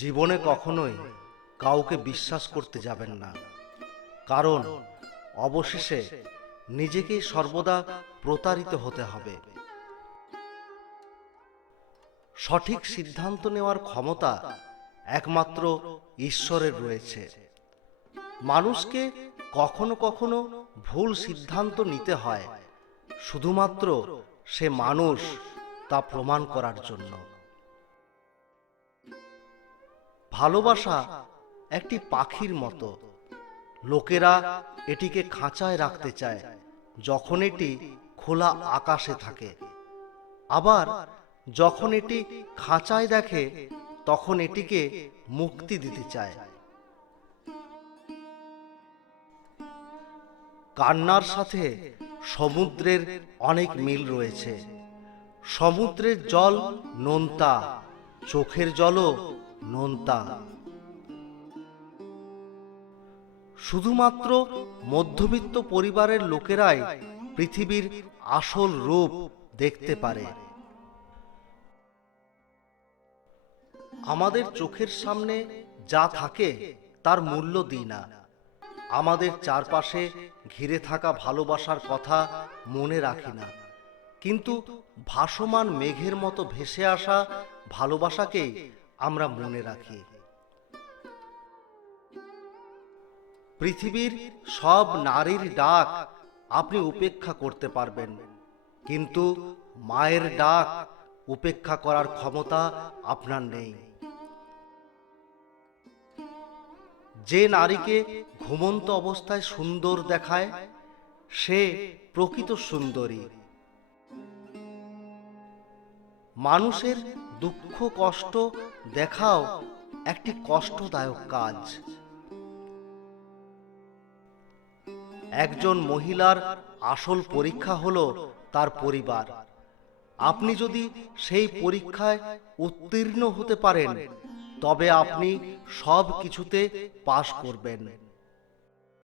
জীবনে কখনোই কাউকে বিশ্বাস করতে যাবেন না, কারণ অবশেষে নিজেকেই সর্বদা প্রতারিত হতে হবে। সঠিক সিদ্ধান্ত নেওয়ার ক্ষমতা একমাত্র ঈশ্বরের রয়েছে। মানুষকে কখনো কখনো ভুল সিদ্ধান্ত নিতে হয়, শুধুমাত্র সে মানুষ তা প্রমাণ করার জন্য। ভালোবাসা একটি পাখির মতো। লোকেরা এটিকে খাঁচায় রাখতে চায় যখন এটি খোলা আকাশে থাকে, আবার যখন এটি খাঁচায় দেখে তখন এটিকে মুক্তি দিতে চায়। কান্নার সাথে সমুদ্রের অনেক মিল রয়েছে। সমুদ্রের জল নোনতা, চোখের জলও নোনতা। শুধুমাত্র মধ্যবিত্ত পরিবারের লোকেরাই পৃথিবীর আসল রূপ দেখতে পারে। আমাদের চোখের সামনে যা থাকে তার মূল্য দিই না। আমাদের চারপাশে ঘিরে থাকা ভালোবাসার কথা মনে রাখি না, কিন্তু ভাসমান মেঘের মতো ভেসে আসা ভালোবাসাকেই আমরা মনে রাখি। পৃথিবীর সব নারীর ডাক আপনি উপেক্ষা করতে পারবেন, কিন্তু মায়ের ডাক উপেক্ষা করার ক্ষমতা আপনার নেই। যে নারীকে ঘুমন্ত অবস্থায় সুন্দর দেখায় সে প্রকৃত সুন্দরী। মানুষের দুঃখ কষ্ট দেখাও একটি কষ্টদায়ক কাজ। একজন মহিলার আসল পরীক্ষা হলো তার পরিবার। আপনি যদি সেই পরীক্ষায় উত্তীর্ণ হতে পারেন, তবে আপনি সব কিছুতে পাশ করবেন।